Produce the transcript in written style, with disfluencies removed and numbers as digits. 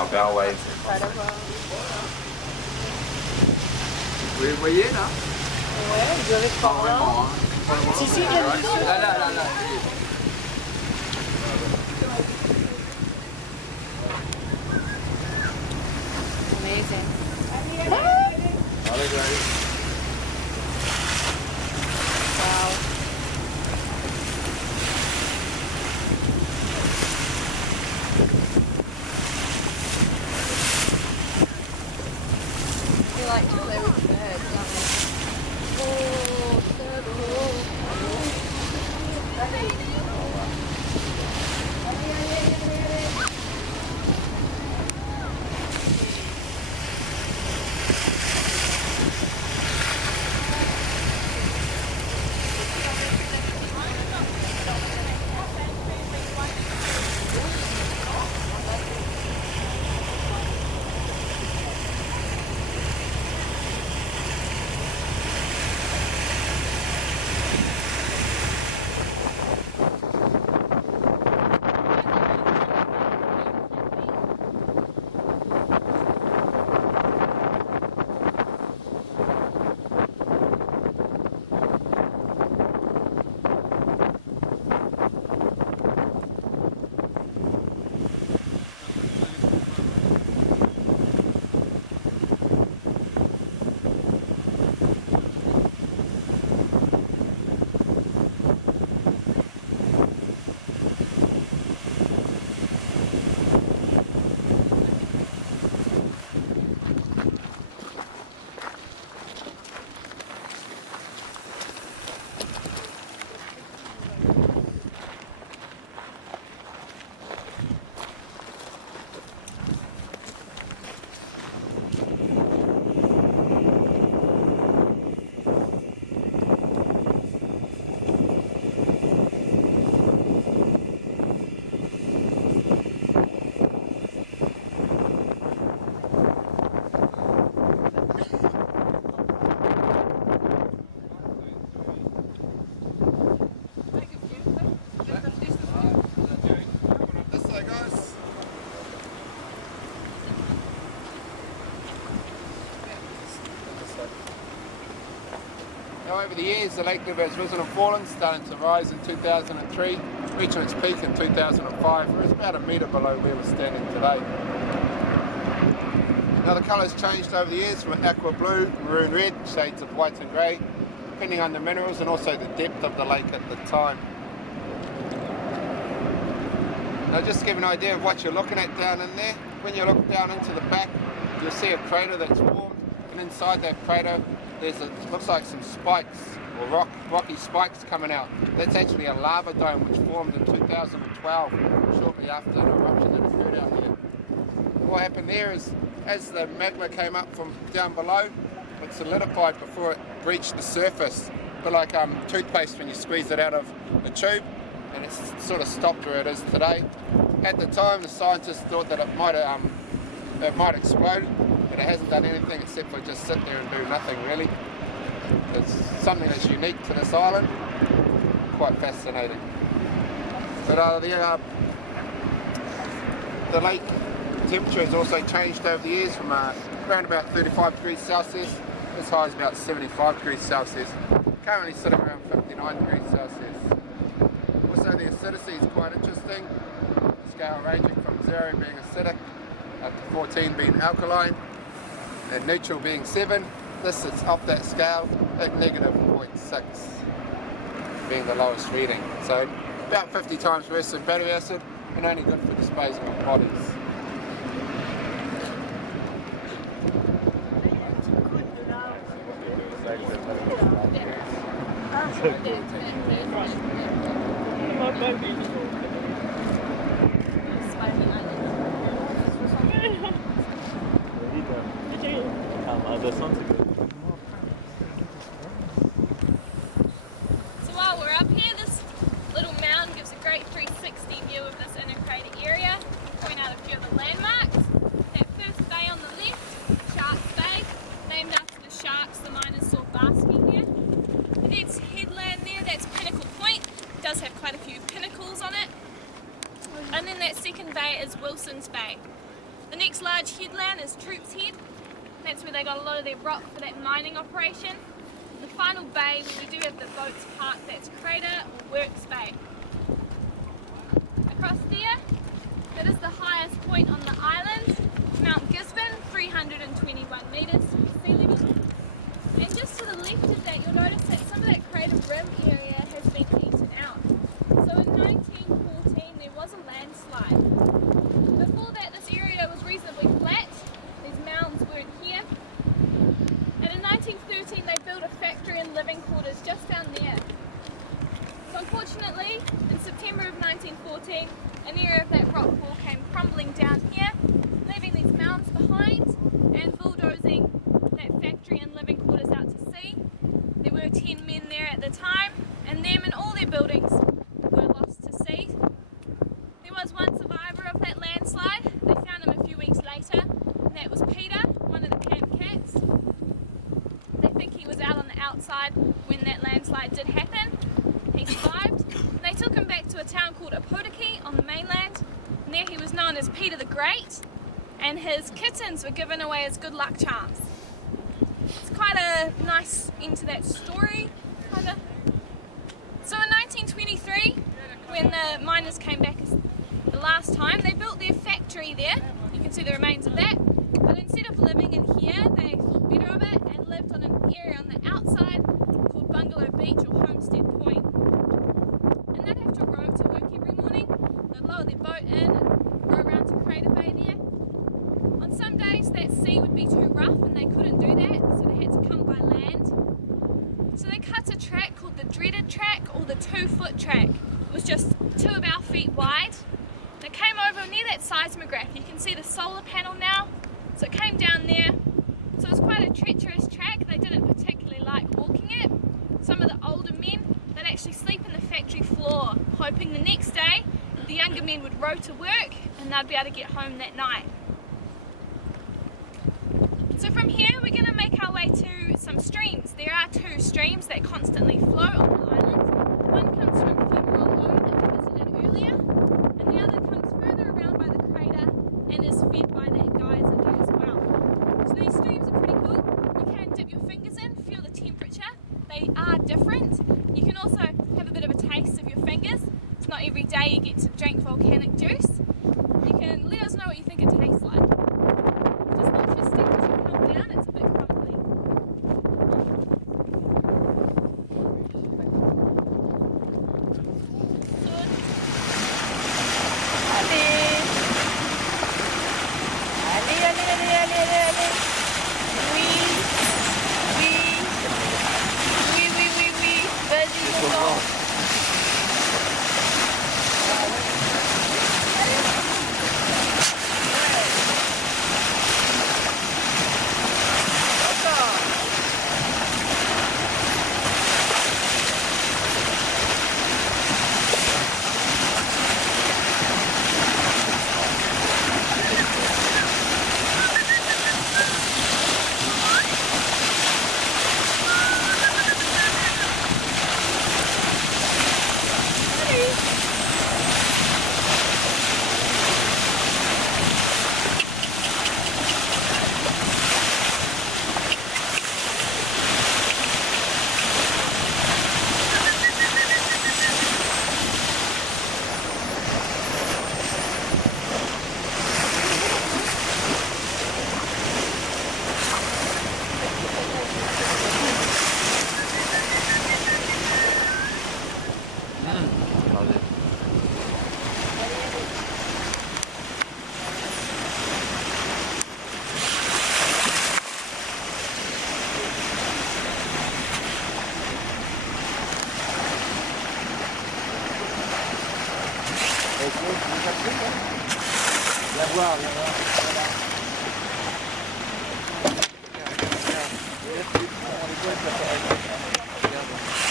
our bow waves. Vous voyez là? Ouais, vous avez Pas pas vraiment. Hein. Si, si, il y a une seule. Là. Amazing. Wow. They like to play with birds, don't they? Oh, so cool. Now over the years the lake level has risen and fallen, starting to rise in 2003, reaching its peak in 2005, where it's about a metre below where we're standing today. Now the colours changed over the years from aqua blue, maroon red, shades of white and grey, depending on the minerals and also the depth of the lake at the time. Now just to give an idea of what you're looking at down in there, when you look down into the back, you'll see a crater that's formed, and inside that crater looks like some spikes or rocky spikes coming out. That's actually a lava dome which formed in 2012, shortly after an eruption that occurred out here. What happened there is, as the magma came up from down below, it solidified before it breached the surface. A bit like toothpaste when you squeeze it out of a tube, and it's sort of stopped where it is today. At the time, the scientists thought that it might explode, but it hasn't done anything except for just sit there and do nothing really. It's something that's unique to this island, quite fascinating. But the lake temperature has also changed over the years from around about 35 degrees Celsius as high as about 75 degrees Celsius. Currently sitting around 59 degrees Celsius. Also the acidity is quite interesting, the scale ranging from 0 being acidic up to 14 being alkaline, and neutral being 7. This is off that scale at negative 0.6 being the lowest reading. So about 50 times worse than battery acid and only good for disposing of bodies. So while we're up here, this little mound gives a great 360 view of this inner crater area. Point out a few of the landmarks. That first bay on the left, Sharks Bay, named after the sharks the miners saw basking here. The next headland there, that's Pinnacle Point. It does have quite a few pinnacles on it. And then that second bay is Wilson's Bay. The next This large headland is Troops Head. That's where they got a lot of their rock for that mining operation. The final bay where we do have the boats parked, that's Crater or Works Bay. Across there, that is the highest point on the island, Mount Gisborne, 321 metres from sea level. And just to the left of that, you'll notice that some of that crater rim area has been eaten out. So in 1914 there was a landslide. Before that, this area was reasonably flat. These mounds weren't here. And in 1913 they built a factory and living quarters just down there. So unfortunately, in September of 1914, an area of that rock wall came crumbling down here, leaving these mounds behind and bulldozing that factory and living quarters out to sea. There were 10 men there at the time, and them and all their buildings were lost to sea. There was one survivor of that landslide. They found him a few weeks later, and that was Peter, one of the camp cats. They think he was out on the outside when that landslide did happen. He survived. They took him back to a town called Whakatane on the mainland, and there he was known as Peter the Great, and his kittens were given away as good luck charms. It's quite a nice end to that story, kinda. So in 1923, when the miners came back the last time, they built their factory there. You can see the remains of that. But instead of living in here, they thought better of it and lived on an area on the outside called Bungalow Beach or Homestead Point. And they'd have to row to work every morning. They'd lower their boat in and row around to Crater Bay there. On some days that sea would be too rough and they couldn't do that, so they had to come by land. So they cut a track called the dreaded track or the 2-foot track. It was just 2 of our feet wide. And it came over near that seismograph. You can see the solar panel now. So it came down there. So it was quite a treacherous track. They didn't particularly like walking it. Some of the older men, they'd actually sleep in the factory floor, hoping the next day the younger men would row to work and they'd be able to get home that night. So from here we're going to make our way to some streams. There are 2 streams that constantly flow on the island. One comes from Federal Own that we visited earlier, and the other comes further around by the crater and is fed by that geyser there as well. So these streams are pretty cool. You can dip your fingers in, feel the temperature. They are different. You can also have a bit of a taste of your fingers. It's not every day you get to drink volcanic juice. You can let us know what you think it tastes like. Just watch your steps as you come down, it's a bit crumbly. Viens voir, viens voir. Voilà. Regarde.